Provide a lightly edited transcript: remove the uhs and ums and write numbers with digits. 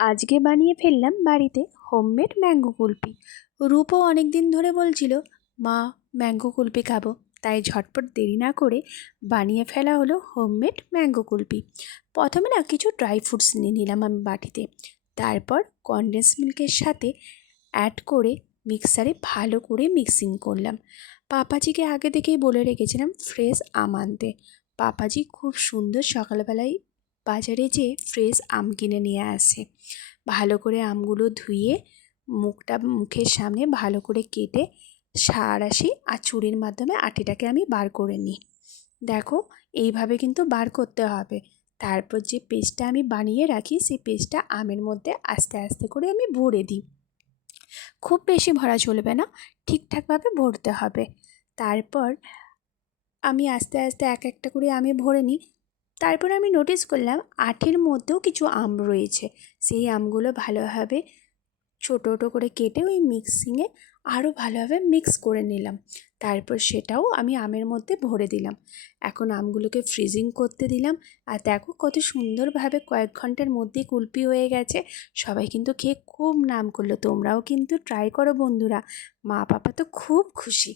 আজকে বানিয়ে ফেললাম বাড়িতে হোমমেড ম্যাঙ্গো কুলফি। রূপও অনেক দিন ধরে বলছিল মা ম্যাঙ্গো কুলফি খাবো, তাই ঝটপট দেরি না করে বানিয়ে ফেলা হলো হোমমেড ম্যাঙ্গো কুলফি। প্রথমে না কিছু ড্রাই ফ্রুটস নিয়ে নিলাম আমি বাটিতে, তারপর কনডেন্স মিল্কের সাথে অ্যাড করে মিক্সারে ভালো করে মিক্সিং করলাম। পাপাজিকে আগে থেকেই বলে রেখেছিলাম ফ্রেশ আম আনতে। পাপাজি খুব সুন্দর সকালবেলায় বাজারে যেয়ে ফ্রেশ আম কিনে নিয়ে আসে। ভালো করে আমগুলো ধুয়ে মুখের সামনে ভালো করে কেটে সাঁড়াশি আর ছুরির মাধ্যমে আটিটাকে আমি বার করে নিই। দেখো এইভাবে কিন্তু বার করতে হবে। তারপর যে পেস্টটা আমি বানিয়ে রাখি সেই পেস্টটা আমের মধ্যে আস্তে আস্তে করে আমি ভরে দিই। খুব বেশি ভরা চলবে না, ঠিকঠাকভাবে ভরতে হবে। তারপর আমি আস্তে আস্তে এক একটা করে আমি ভরে নিই। তারপর আমি নোটিস করলাম আটির মধ্যেও কিছু আম রয়েছে। সেই আমগুলো ভালোভাবে ছোটো ছোটো করে কেটে ওই মিক্সিংয়ে আরও ভালোভাবে মিক্স করে নিলাম। তারপর সেটাও আমি আমের মধ্যে ভরে দিলাম। এখন আমগুলোকে ফ্রিজিং করতে দিলাম। আর দেখো কত সুন্দরভাবে কয়েক ঘন্টার মধ্যেই কুলফি হয়ে গেছে। সবাই কিন্তু খেয়ে খুব নাম করলো। তোমরাও কিন্তু ট্রাই করো বন্ধুরা, মা পাপা তো খুব খুশি।